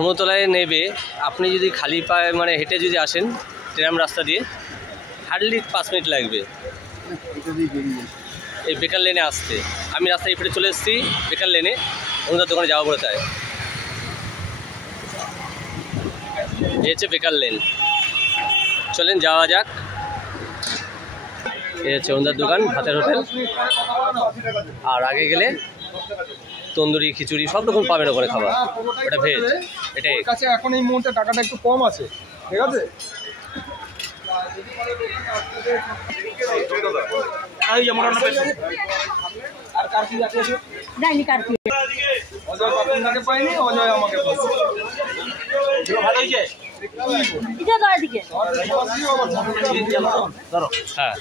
ধুমতলায় নেবে আপনি যদি খালি পায়ে মানে হেঁটে যদি আসেন ট্রাম রাস্তা দিয়ে হার্ডলি 5 মিনিট লাগবে এই বেকার লেনে আসতে। আমি রাস্তায় ফেটে চলে এসেছি বেকার লেনে, ওনার দোকানে যাওয়া বলে তাই। এই হচ্ছে বেকার লেন, চলেন যাওয়া যাক। এই হচ্ছে ওনার দোকান, ভাতের হোটেল। আর আগে গেলে তন্দুরি খিচুড়ি সব রকম পাবেন ওখানে খাবার, ওটা ভেজ। এটাই কাছে এখন এই মুহূর্তে টাকাটা একটু কম আছে, ঠিক আছে? আর কার্পি আছে যাইনি কার্পি অজয় পাপনদাকে পাইনি, অজয় আমাকে পাইনি। ভালো হয়েছে এটা দাও এদিকে ধরো। হ্যাঁ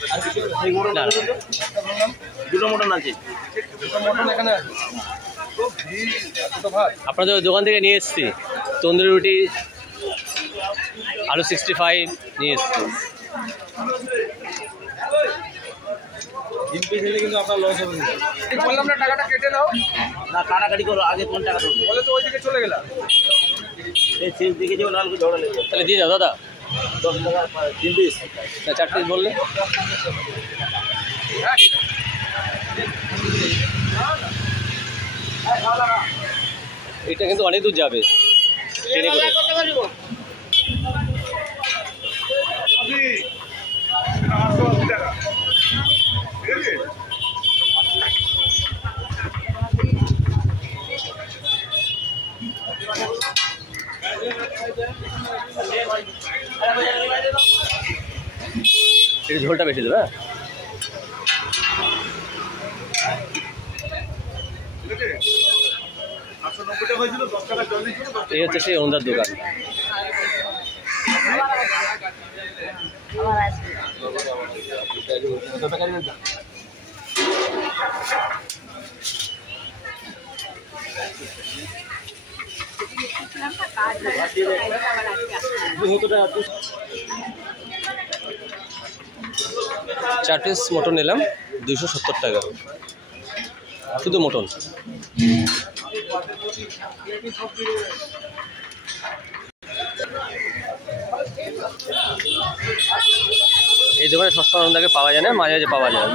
দুটো মটন আছে, দুটো মটন এখানে আছে। আপনাদের দোকান থেকে নিয়ে এসেছি তন্দুরি রুটি, আলু 65 নিয়ে এসেছি। কিন্তু আপনার লস হবে না। বললাম না টাকাটা কেটে নাও, না কাটাকাটি করো, আগে তোমার টাকা দেবো। বলে তো ওই দিকে চলে গেলাম। এই শেষ দিকে যেও নালকে ঝগড়া লেগে তাহলে দিয়ে দাও দাদা, 10 টাকা 3 পিস। 4 পিস বললে। এটা কিন্তু অনেক দূর যাবে ট্রেনে করে। এটা ঝোলটা বেশি দেবে। এই হচ্ছে সেই ওনার দোকান। চার পিস মটন নিলাম 270 টাকা, শুধু মটন। এই দোকানে সস্তা আনন্দাকে পাওয়া যায় না, মাঝে মাঝে পাওয়া যায়।